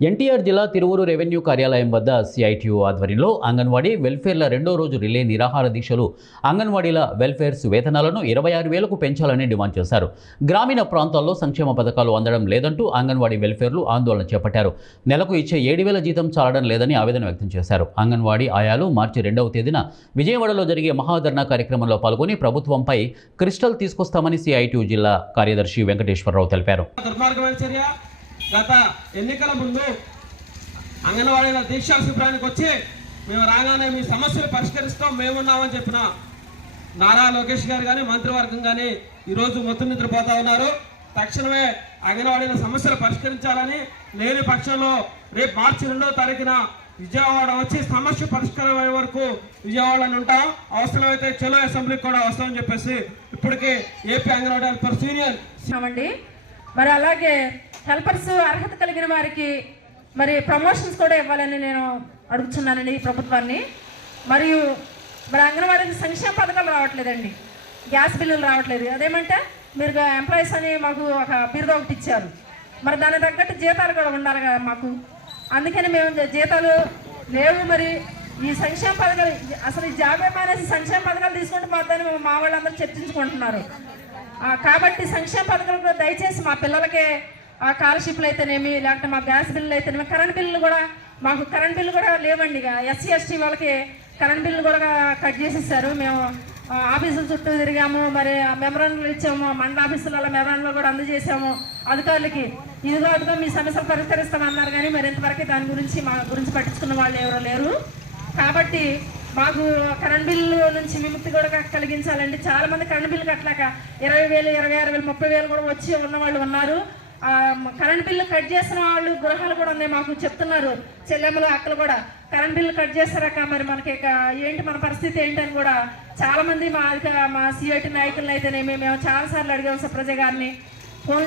ఎన్టీఆర్ జిల్లా తిరువూరు రెవెన్యూ కార్యాలయం వద్ద సిఐటియు ఆధ్వర్యంలో అంగన్వాడీ వెల్ఫేర్ల రెండో రోజు రిలే నిరాహార దీక్షలు అంగన్వాడీల వెల్ఫేర్స్ వేతనాలను 26,000కు పెంచాలని డిమాండ్ చేశారు. గ్రామీణ ప్రాంతాల్లో సంక్షేమ పథకాలు అందడం లేదంటూ అంగన్వాడీ వెల్ఫేర్లు ఆందోళన చేపట్టారు. నెలకు ఇచ్చే 7,000 జీతం చాలడం లేదని ఆవేదన వ్యక్తం చేశారు. అంగన్వాడీ ఆయాలు మార్చి 2వ తేదీన విజయవాడలో జరిగే మహాధర్నా కార్యక్రమంలో పాల్గొని ప్రభుత్వంపై క్రిస్టల్ తీసుకొస్తామని సిఐటియు జిల్లా కార్యదర్శి వెంకటేశ్వరరావు తెలిపారు. గత ఎన్నికల ముందు అంగన్వాడీల దీక్షా శిబిరానికి వచ్చి మేము రాగానే మీ సమస్యలు పరిష్కరిస్తాం మేమున్నామని చెప్పిన నారా లోకేష్ గారు కానీ మంత్రివర్గం కానీ ఈరోజు మొత్తం నిద్రపోతా ఉన్నారు. తక్షణమే అంగన్వాడీల సమస్యలు పరిష్కరించాలని, లేని పక్షంలో రేపు మార్చి 2వ తారీఖున విజయవాడ వచ్చి సమస్య పరిష్కారం అయ్యే వరకు విజయవాడలో ఉంటాం. అవసరమైతే చలో అసెంబ్లీకి కూడా వస్తామని చెప్పేసి ఇప్పటికే ఏపీ అంగన్వాడీ హెల్పర్స్ యూనియన్ మరి అలాగే హెల్పర్స్ అర్హత కలిగిన వారికి మరి ప్రమోషన్స్ కూడా ఇవ్వాలని నేను అడుగుతున్నానండి ఈ ప్రభుత్వాన్ని. మరియు మరి అంగన్వాడీకి సంక్షేమ పథకాలు రావట్లేదండి, గ్యాస్ బిల్లులు రావట్లేదు. అదేమంటే మీరు ఎంప్లాయీస్ అని మాకు ఒక బిరుదు ఒకటి ఇచ్చారు, మరి దాని తగ్గట్టు జీతాలు కూడా ఉండాలి కదా మాకు. అందుకని మేము జీతాలు లేవు. మరి ఈ సంక్షేమ పథకాలు అసలు ఈ జాబే మానేసి సంక్షేమ పథకాలు తీసుకుంటూ పోతాని మా వాళ్ళందరూ చర్చించుకుంటున్నారు. కాబట్టి సంక్షేమ పథకాలు దయచేసి మా పిల్లలకి స్కాలర్షిప్లు అయితేనేమి, లేకపోతే మా గ్యాస్ బిల్లులు అయితేనేమి, కరెంట్ బిల్లులు కూడా మాకు కరెంట్ బిల్లు కూడా లేవండి. ఎస్సీ ఎస్టీ వాళ్ళకి కరెంట్ బిల్లు కూడా కట్ చేసేసారు. మేము ఆఫీసుల చుట్టూ తిరిగాము, మరి మెమరాండాలు ఇచ్చాము, మండల ఆఫీసులలో మెమరాండాలు కూడా అందజేసాము అధికారులకి. ఇదిగో అదిగో మీ సమస్యలు పరిష్కరిస్తామన్నారు, కానీ మరి ఇంతవరకు దాని గురించి మా గురించి పట్టించుకున్న వాళ్ళు ఎవరో లేరు. కాబట్టి మాకు కరెంట్ బిల్లు నుంచి విముక్తి కూడా కలిగించాలండి. చాలామంది కరెంట్ బిల్లు కట్టలేక 20,000, 26,000, 30,000 కూడా వచ్చి ఉన్న వాళ్ళు ఉన్నారు. కరెంట్ బిల్లు కట్ చేసిన వాళ్ళు గృహాలు కూడా ఉన్నాయి, మాకు చెప్తున్నారు చెల్లెమ్మలు అక్కలు కూడా. కరెంట్ బిల్లు కట్ చేస్తారక్క మరి మనకి ఏంటి మన పరిస్థితి ఏంటని కూడా చాలామంది మా సిఐటి నాయకులను అయితేనేమి మేము చాలాసార్లు అడిగాము. సుప్రజ గారిని ఫోన్